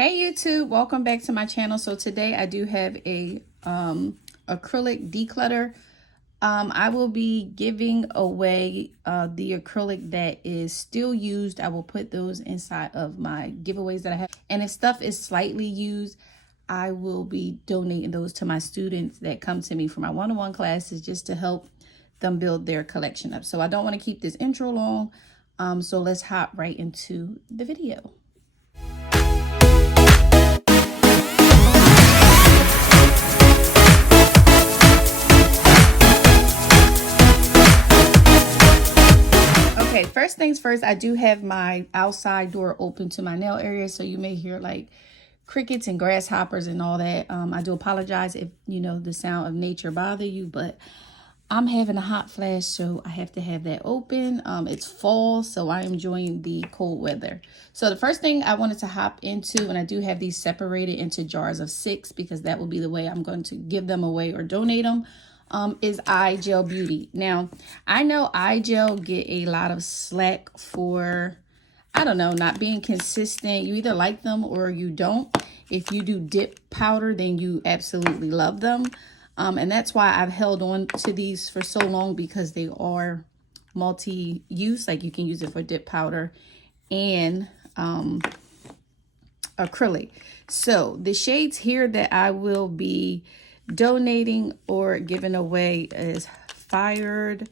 Hey YouTube, welcome back to my channel. So today I do have a acrylic declutter. I will be giving away the acrylic that is still used. I will put those inside of my giveaways that I have. And if stuff is slightly used, I will be donating those to my students that come to me for my one-on-one classes just to help them build their collection up. So I don't want to keep this intro long. So let's hop right into the video. Okay, first things first, I do have my outside door open to my nail area, so you may hear like crickets and grasshoppers and all that. I do apologize if, you know, the sound of nature bother you, but I'm having a hot flash, so I have to have that open. It's fall, so I'm enjoying the cold weather. So the first thing I wanted to hop into, and I do have these separated into jars of 6 because that will be the way I'm going to give them away or donate them. Is Eye Gel Beauty. Now, I know Eye Gel get a lot of slack for, I don't know, not being consistent. You either like them or you don't. If you do dip powder, then you absolutely love them. And that's why I've held on to these for so long, because they are multi-use. Like you can use it for dip powder and acrylic. So the shades here that I will be donating or giving away is Fired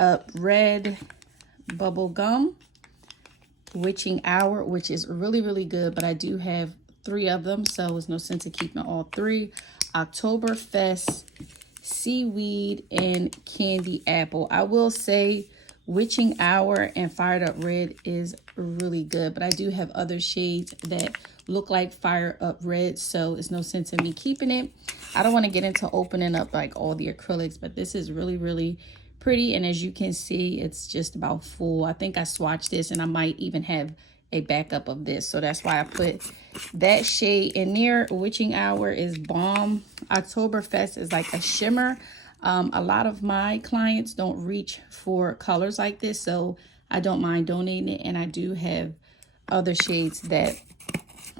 Up Red, Bubble Gum, Witching Hour, which is really good, but I do have 3 of them, so there's no sense in keeping all 3. Oktoberfest, Seaweed, and Candy Apple. I will say Witching Hour and Fired Up Red is really good, but I do have other shades that look like Fire Up Red, so it's no sense in me keeping it. I don't want to get into opening up like all the acrylics, but this is really pretty, and as you can see, it's just about full. I think I swatched this, and I might even have a backup of this, so that's why I put that shade in there. Witching Hour is bomb. Oktoberfest is like a shimmer. A lot of my clients don't reach for colors like this, so I don't mind donating it, and I do have other shades that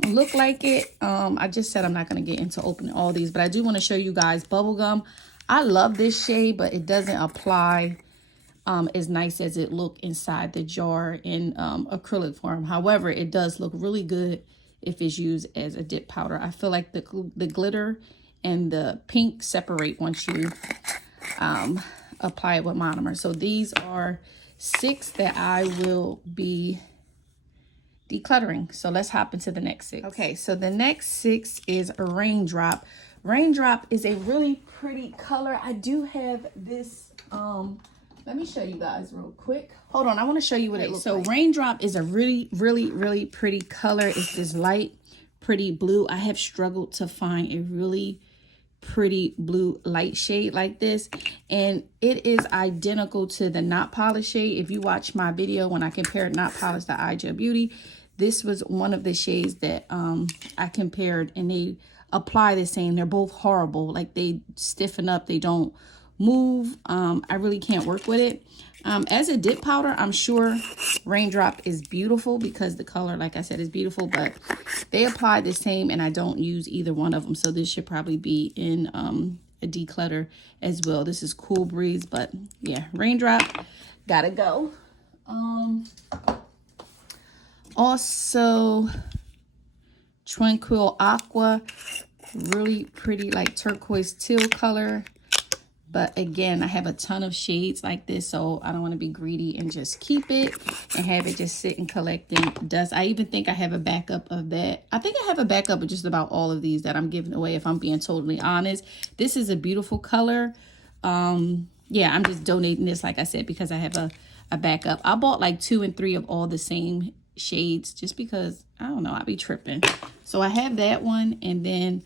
look like it. I just said I'm not going to get into opening all these, but I do want to show you guys Bubblegum. I love this shade, but it doesn't apply as nice as it look inside the jar in acrylic form. However, it does look really good if it's used as a dip powder. I feel like the glitter and the pink separate once you apply it with monomer. So these are 6 that I will be decluttering. So let's hop into the next 6. Okay, so the next 6 is a Raindrop. Raindrop is a really pretty color. I do have this, let me show you guys real quick. Hold on, I want to show you what it looks like. So Raindrop is a really pretty color. It's this light, pretty blue. I have struggled to find a really pretty blue light shade like this, and it is identical to the Not Polish shade. If you watch my video when I compared Not Polish to Eye Gel Beauty, this was one of the shades that I compared, and they apply the same. They're both horrible. Like, they stiffen up, they don't move. I really can't work with it. As a dip powder, I'm sure Raindrop is beautiful because the color, like I said, is beautiful, but they apply the same, and I don't use either one of them. So this should probably be in a declutter as well. This is Cool Breeze, but yeah, Raindrop, gotta go. Also, Tranquil Aqua, really pretty, like turquoise teal color. But again, I have a ton of shades like this, so I don't want to be greedy and just keep it and have it just sit and collecting dust. I even think I have a backup of that. I think I have a backup of just about all of these that I'm giving away, if I'm being totally honest. This is a beautiful color. Yeah, I'm just donating this, like I said, because I have a backup. I bought like 2 and 3 of all the same shades just because, I don't know, I be tripping. So I have that one, and then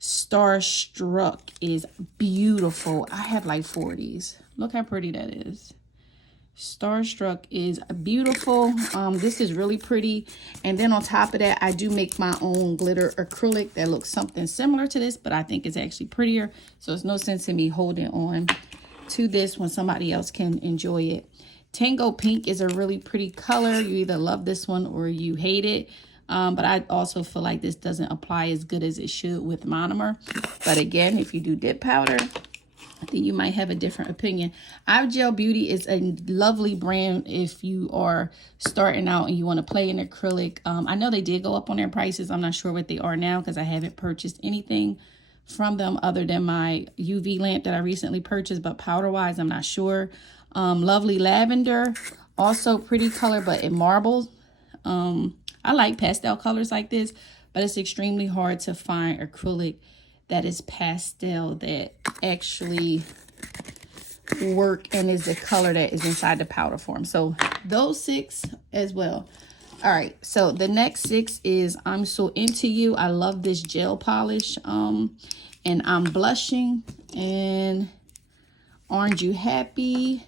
Starstruck is beautiful. I have like 4 of these. Look how pretty that is. Starstruck is beautiful. This is really pretty. And then on top of that, I do make my own glitter acrylic that looks something similar to this, but I think it's actually prettier. So it's no sense in me holding on to this when somebody else can enjoy it. Tango Pink is a really pretty color. You either love this one or you hate it. But I also feel like this doesn't apply as good as it should with monomer. But again, if you do dip powder, then you might have a different opinion. Gel Beauty is a lovely brand if you are starting out and you want to play in acrylic. I know they did go up on their prices. I'm not sure what they are now because I haven't purchased anything from them other than my UV lamp that I recently purchased, but powder wise I'm not sure. Lovely Lavender, also pretty color, but in marble. I like pastel colors like this, but it's extremely hard to find acrylic that is pastel that actually work and is the color that is inside the powder form. So those 6 as well. All right, so the next 6 is I'm So Into You. I love this gel polish. And I'm Blushing, and Aren't You Happy,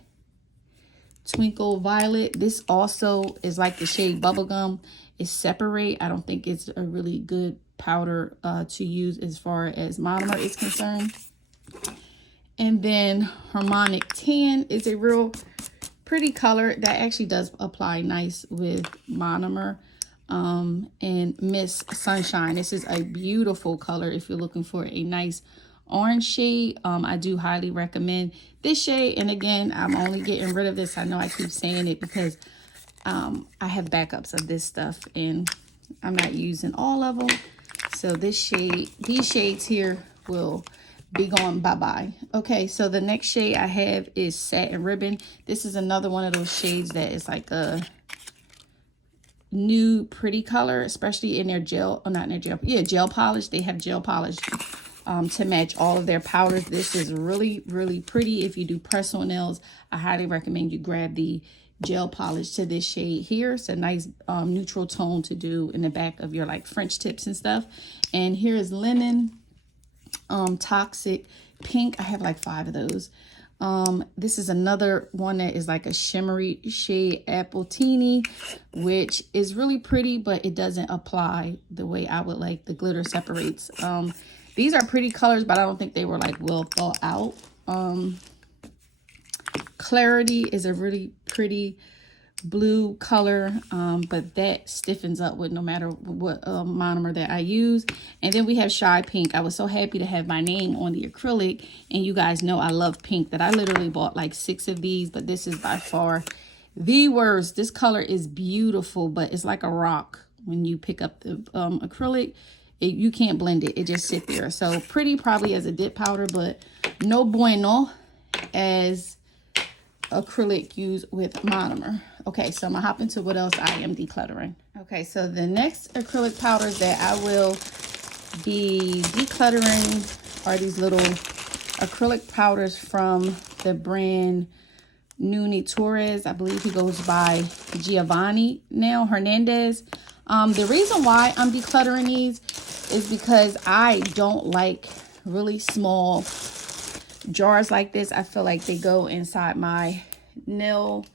Twinkle Violet. This also is like the shade Bubblegum. It's separate. I don't think it's a really good powder to use as far as monomer is concerned. And then Harmonic Tan is a real pretty color that actually does apply nice with monomer. And Miss Sunshine, this is a beautiful color if you're looking for a nice orange shade. I do highly recommend this shade. And again, I'm only getting rid of this. I know I keep saying it because I have backups of this stuff and I'm not using all of them. So this shade, these shades here will be gone bye-bye. Okay, so the next shade I have is Satin Ribbon. This is another one of those shades that is like a new pretty color, especially in their gel, or not in their gel, yeah, gel polish. They have gel polish to match all of their powders. This is really, really pretty. If you do press-on nails, I highly recommend you grab the gel polish to this shade here. It's a nice neutral tone to do in the back of your like French tips and stuff. And here is Lemon, Toxic Pink. I have like 5 of those. This is another one that is like a shimmery shade, Apple Teeny, which is really pretty, but it doesn't apply the way I would like. The glitter separates. These are pretty colors, but I don't think they were like well thought out. Clarity is a really pretty blue color, but that stiffens up with no matter what monomer that I use. And then we have Shy Pink. I was so happy to have my name on the acrylic, and you guys know I love pink, that I literally bought like 6 of these, but this is by far the worst. This color is beautiful, but it's like a rock. When you pick up the acrylic, you can't blend it. It just sits there. So pretty probably as a dip powder, but no bueno as acrylic used with monomer. Okay, so I'm gonna hop into what else I am decluttering. Okay, so the next acrylic powders that I will be decluttering are these little acrylic powders from the brand Nuni Torres. I believe he goes by Giovanni now, Hernandez. The reason why I'm decluttering these is because I don't like really small jars like this. I feel like they go inside my nail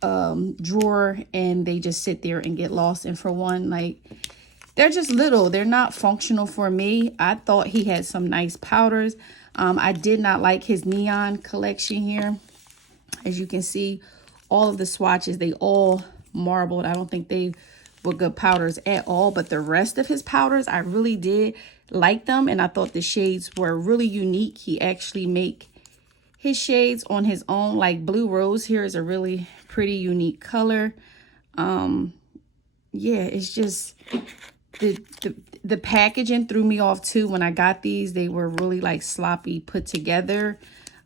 drawer and they just sit there and get lost. And for one, like, they're just little, they're not functional for me. I thought he had some nice powders. I did not like his neon collection here. As you can see, all of the swatches, they all marbled. I don't think they were good powders at all, but the rest of his powders, I really did like them, and I thought the shades were really unique. He actually make his shades on his own. Like Blue Rose here is a really pretty unique color. Yeah, it's just the packaging threw me off too. When I got these, they were really like sloppy put together.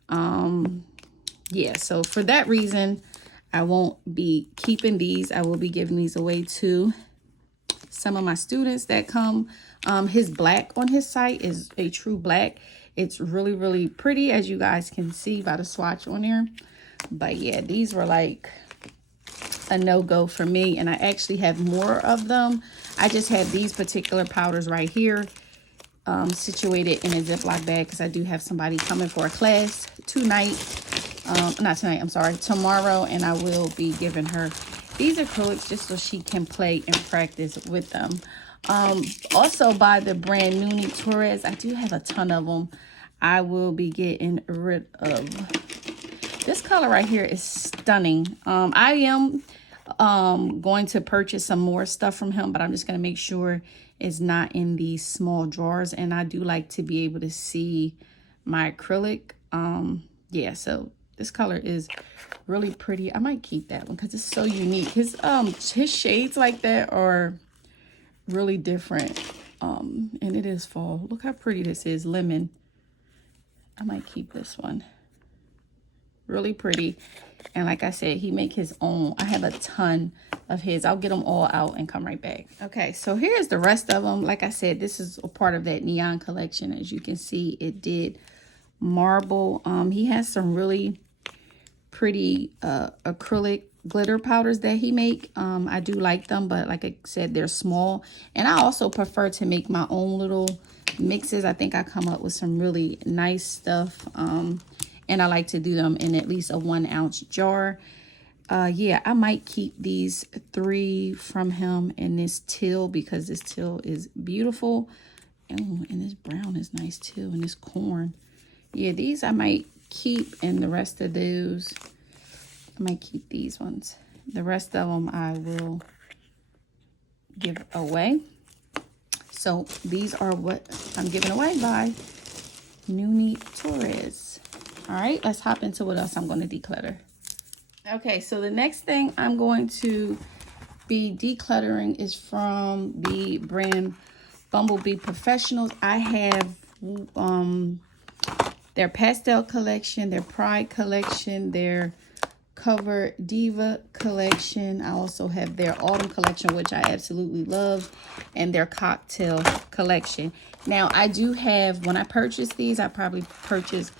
Yeah, so for that reason, I won't be keeping these. I will be giving these away to some of my students that come. His black on his site is a true black. It's really, really pretty, as you guys can see by the swatch on there. But yeah, these were like a no-go for me, and I actually have more of them. I just have these particular powders right here situated in a Ziploc bag because I do have somebody coming for a class not tonight, I'm sorry, tomorrow, and I will be giving her these acrylics just so she can play and practice with them. Also by the brand Nuni Torres, I do have a ton of them. I will be getting rid of this color right here. Is stunning. I am going to purchase some more stuff from him, but I'm just going to make sure it's not in these small drawers. And I do like to be able to see my acrylic. Yeah, so this color is really pretty. I might keep that one because it's so unique. His shades like that are really different. And it is fall. Look how pretty this is, lemon. I might keep this one. Really pretty. And like I said, he make his own. I have a ton of his. I'll get them all out and come right back. Okay, so here's the rest of them. Like I said, this is a part of that neon collection. As you can see, it did marble. He has some really pretty acrylic glitter powders that he make. I do like them, but like I said, they're small. And I also prefer to make my own little mixes. I think I come up with some really nice stuff. And I like to do them in at least a 1 ounce jar. Yeah, I might keep these 3 from him in this teal because this teal is beautiful. Oh, and this brown is nice too, and this corn. Yeah, these I might keep, and the rest of those, I might keep these ones. The rest of them I will give away. So these are what I'm giving away by Nuni Torres. All right, let's hop into what else I'm going to declutter. Okay, so the next thing I'm going to be decluttering is from the brand Bumblebee Professionals. I have their pastel collection, their pride collection, their cover diva collection. I also have their autumn collection, which I absolutely love, and their cocktail collection. Now I do have, when I purchased these, I probably purchased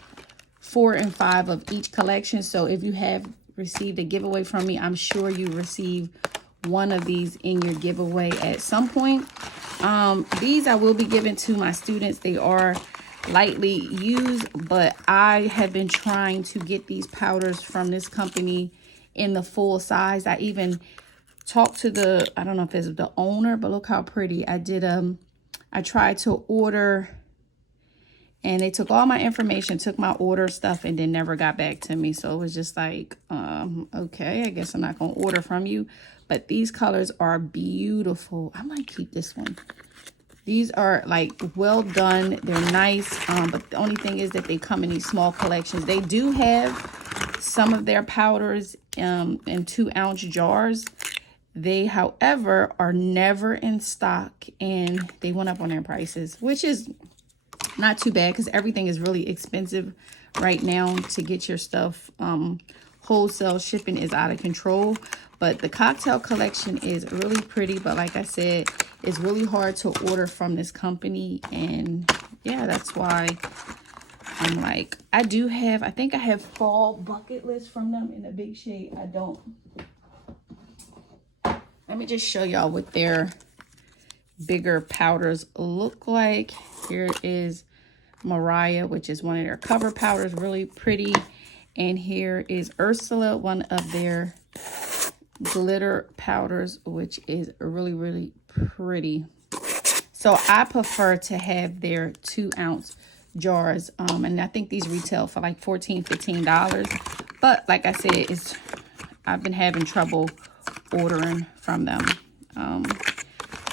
4 and 5 of each collection. So if you have received a giveaway from me, I'm sure you received one of these in your giveaway at some point. These I will be giving to my students. They are lightly used, but I have been trying to get these powders from this company in the full size. I even talked to the, I don't know if it's the owner, but look how pretty. I tried to order, and they took all my information, took my order stuff, and then never got back to me. So it was just like, okay, I guess I'm not going to order from you. But these colors are beautiful. I might keep this one. These are like well done. They're nice. But the only thing is that they come in these small collections. They do have some of their powders in 2 ounce jars. They, however, are never in stock, and they went up on their prices, which is not too bad because everything is really expensive right now to get your stuff. Wholesale shipping is out of control. But the cocktail collection is really pretty. But like I said, it's really hard to order from this company. And yeah, that's why I'm like, I think I have fall bucket list from them in a big shade. I don't. Let me just show y'all what their bigger powders look like. Here is Mariah, which is one of their cover powders, really pretty. And here is Ursula, one of their glitter powders, which is really, really pretty. So I prefer to have their 2 ounce jars. And I think these retail for like $14–15. But like I said, I've been having trouble ordering from them.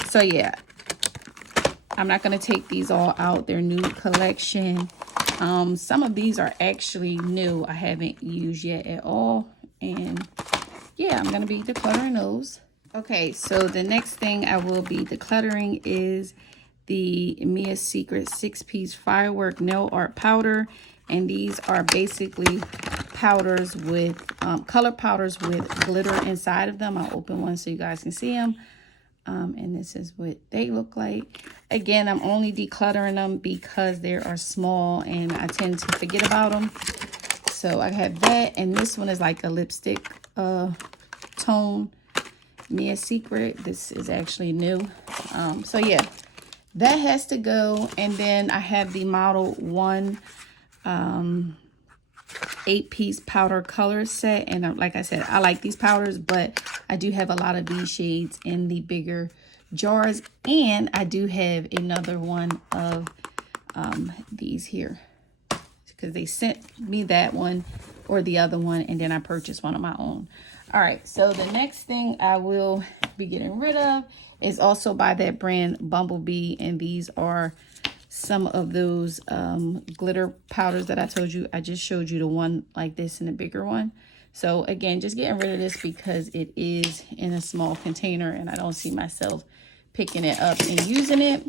So yeah, I'm not going to take these all out. They're new collection. Some of these are actually new. I haven't used yet at all. And yeah, I'm going to be decluttering those. Okay, so the next thing I will be decluttering is the Mia Secret 6-piece firework nail art powder. And these are basically powders with, color powders with glitter inside of them. I'll open one so you guys can see them. And this is what they look like. Again, I'm only decluttering them because they are small and I tend to forget about them. So I have that, and this one is like a lipstick tone, Mia Secret. This is actually new. So yeah, that has to go. And then I have the Model 1 8-piece powder color set. And like I said, I like these powders, but I do have a lot of these shades in the bigger jars. And I do have another one of these here, because they sent me that one or the other one, and then I purchased one of my own. All right, so the next thing I will be getting rid of is also by that brand Bumblebee, and these are some of those glitter powders that I told you. I just showed you the one like this and the bigger one. So again, just getting rid of this because it is in a small container and I don't see myself picking it up and using it.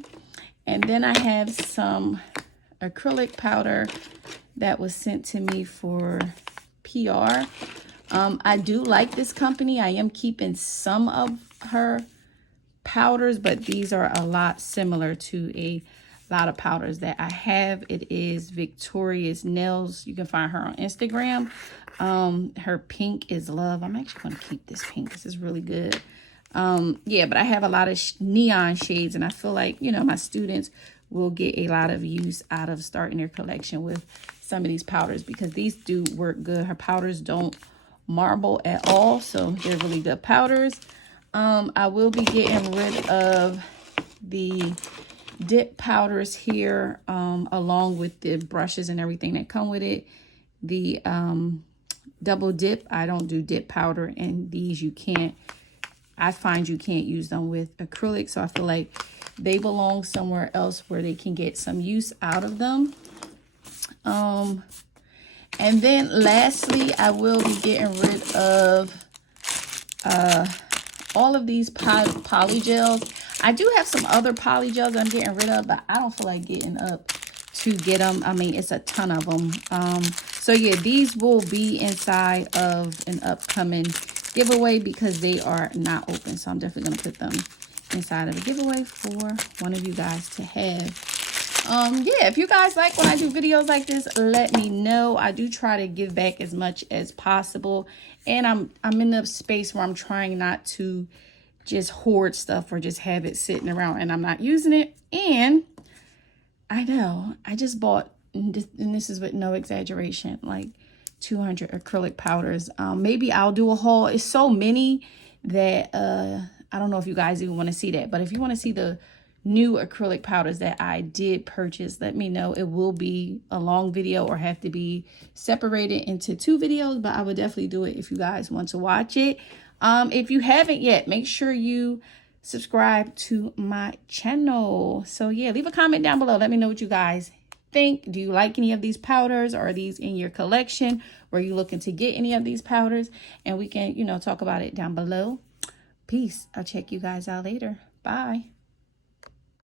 And then I have some acrylic powder that was sent to me for PR. I do like this company. I am keeping some of her powders, but these are a lot similar to a lot of powders that I have. It is Victoria's Nails. You can find her on Instagram. Her pink is Love. I'm actually going to keep this pink. This is really good. Yeah, but I have a lot of neon shades, and I feel like, you know, my students will get a lot of use out of starting their collection with some of these powders because these do work good. Her powders don't marble at all, so they're really good powders. I will be getting rid of the dip powders here, along with the brushes and everything that come with it. The double dip, I don't do dip powder, and these you can't, I find you can't use them with acrylic, so I feel like they belong somewhere else where they can get some use out of them. And then lastly, I will be getting rid of all of these poly gels. I do have some other poly gels I'm getting rid of, but I don't feel like getting up to get them. I mean, it's a ton of them. So yeah, these will be inside of an upcoming giveaway because they are not open. So I'm definitely going to put them inside of a giveaway for one of you guys to have. Yeah, if you guys like when I do videos like this, let me know. I do try to give back as much as possible, and I'm in a space where I'm trying not to just hoard stuff or just have it sitting around and I'm not using it. And I know I just bought, and this is with no exaggeration, like 200 acrylic powders. Maybe I'll do a haul. It's so many that I don't know if you guys even want to see that, but if you want to see the new acrylic powders that I did purchase, let me know. It will be a long video or have to be separated into 2 videos, but I would definitely do it if you guys want to watch it. If you haven't yet, make sure you subscribe to my channel. So yeah, leave a comment down below. Let me know what you guys think. Do you like any of these powders? Or are these in your collection? Were you looking to get any of these powders? And we can, you know, talk about it down below. Peace. I'll check you guys out later. Bye.